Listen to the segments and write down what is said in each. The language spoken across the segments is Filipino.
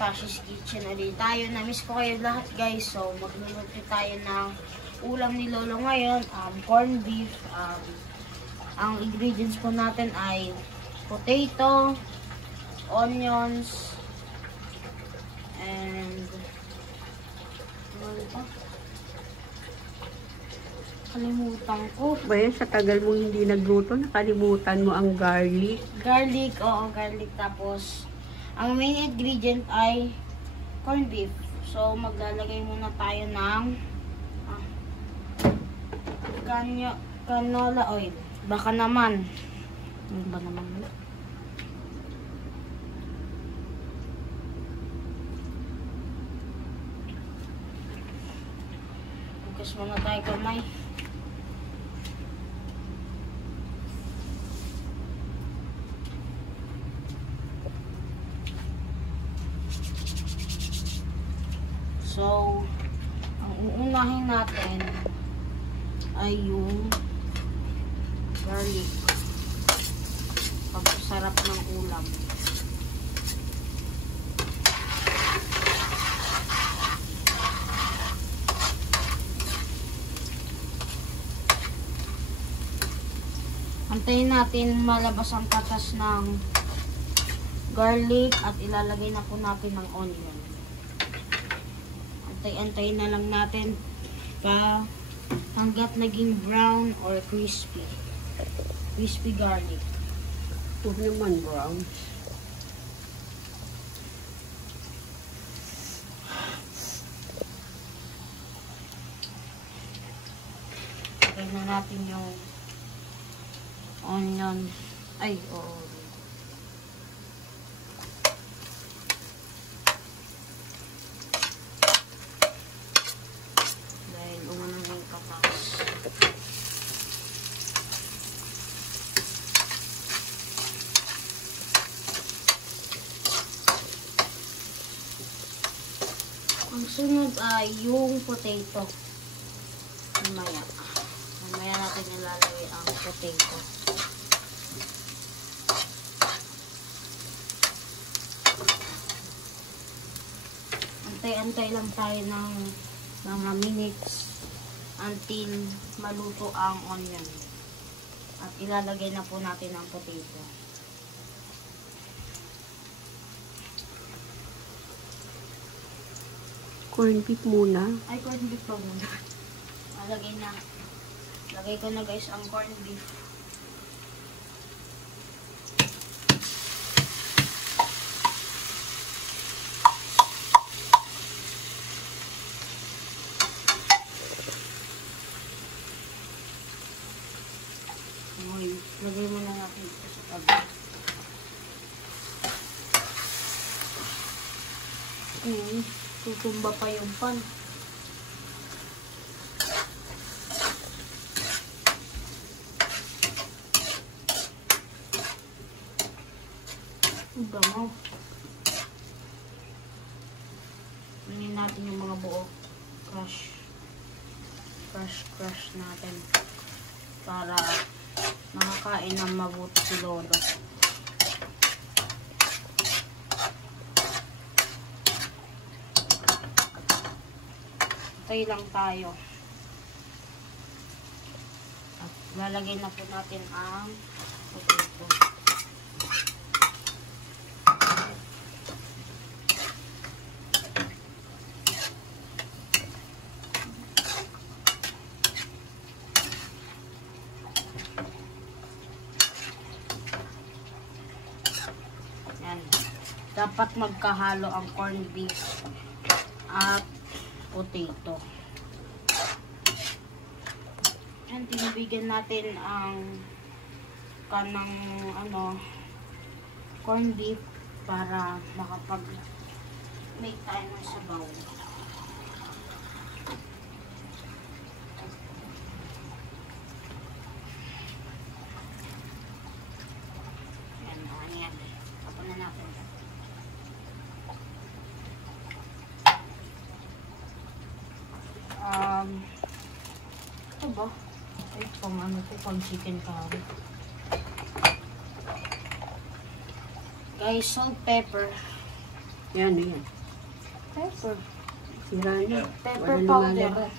Tashi's Kitchen ulit tayo. Namiss ko kayo lahat guys. So magluluto tayo ng ulam ni Lolo ngayon. Corned beef. Ang ingredients po natin ay potato, onions, and kalimutan ko. Ba yan, sa tagal mo hindi nagluto, nakalimutan mo ang garlic. Garlic, oo, garlic. Tapos, ang main ingredient ay corned beef. So, maglalagay muna tayo ng canola oil. Baka naman. Ano ba naman? Bukas muna tayo kamay. So, ang uunahin natin ay yung garlic. Pagkasarap ng ulam. Antayin natin malabas ang katas ng garlic at ilalagay na po natin ng onion. Antay-antay na lang natin pa hanggat naging brown or crispy. Crispy garlic. Huwag naman brown. Lagay na natin yung onion. Ay, oo. Ang sunod ay yung potato. Mamaya natin ilalagay ang potato. Antay-antay lang tayo ng mga minutes until maluto ang onion. At ilalagay na po natin ang potato. Corned beef muna. Ay, corned beef pa muna. Lagay na. Lagay ko na guys ang corned beef. Okay, lagay mo na natin ito sa tabi. Tutumba pa yung pan. Uga mo. Tingnan natin yung mga buo. Crush natin. Para makakain ng mabuti si Lolo. Tayo lang tayo. At lalagay na po natin ang potato. Yan. Dapat magkahalo ang corned beef at potato. And tinibigyan natin ang kanang corned beef para makapag-make tayo ng sabaw. Yan. Tapon na natin. Ito ba? Ay, pang chicken curry. Guys, salt, pepper. Yan, yan. Pepper. Sira na. Pepper Wala powder. lumalabas.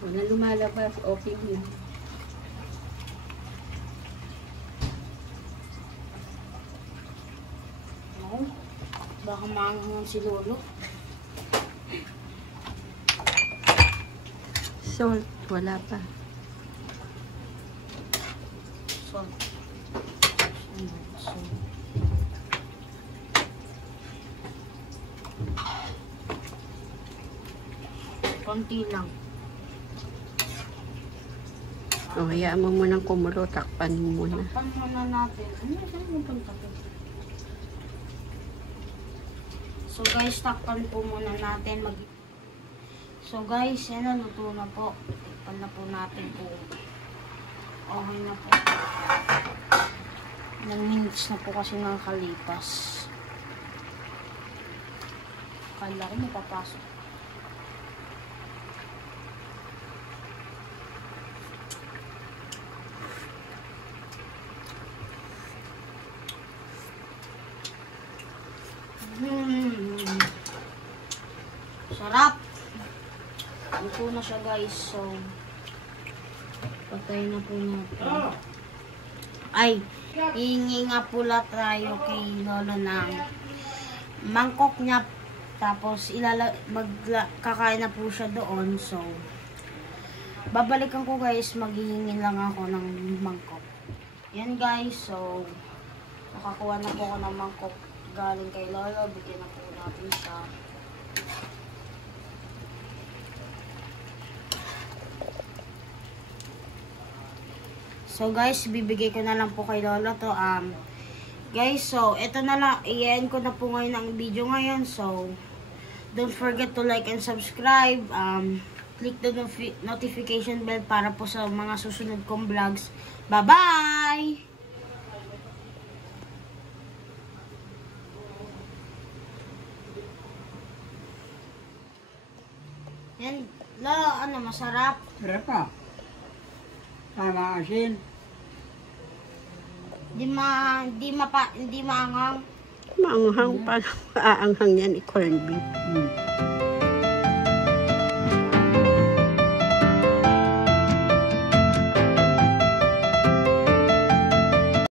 Wala lumalabas. Okay yan. No. Baka maanghang si Lolo. Salt. Wala pa. Salt. Salt. Konti lang. O, hayaan mo munang kumulo. Takpan mo muna. Takpan muna natin. Ano saan yung pagtakpan? So guys, takpan po muna natin. So guys, yan na, luto na po. Takpan na po natin po. Okay na po. Ilang minutes na po kasi nakakalipas. Kala ko mapapasok. Sarap. Luto na siya guys. So, patay na po natin. Ay, hihingi nga pula tayo kay Lolo ng mangkok niya. Tapos, kakain na po siya doon. So, babalikan ko guys. Maghihingi lang ako ng mangkok. Yan guys. So, nakakuha na po ako ng mangkok galing kay Lolo. Bigyan na po natin siya. So guys, bibigay ko na lang po kay Lolo to. Guys, so ito na lang, i-end ko na po ngayon ang video ngayon. So don't forget to like and subscribe. Click the notification bell para po sa mga susunod kong vlogs. Bye-bye! Yan, Lolo, ano, masarap? Sarap pa. Tama asin. Hindi maangang. Maanghang pa. Aanghang yan. I-corn beef. Hmm.